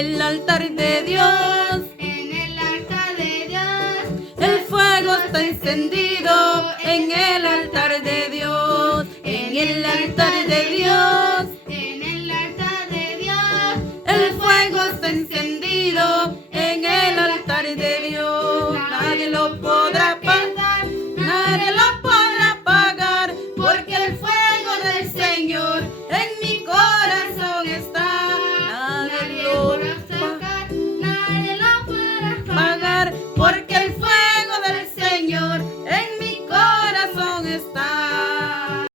el altar de Dios. En el altar de Dios. El fuego está encendido en el altar de Dios. En el altar de Dios. En el altar de Dios. El fuego está encendido en el altar de Dios. Nadie lo podrá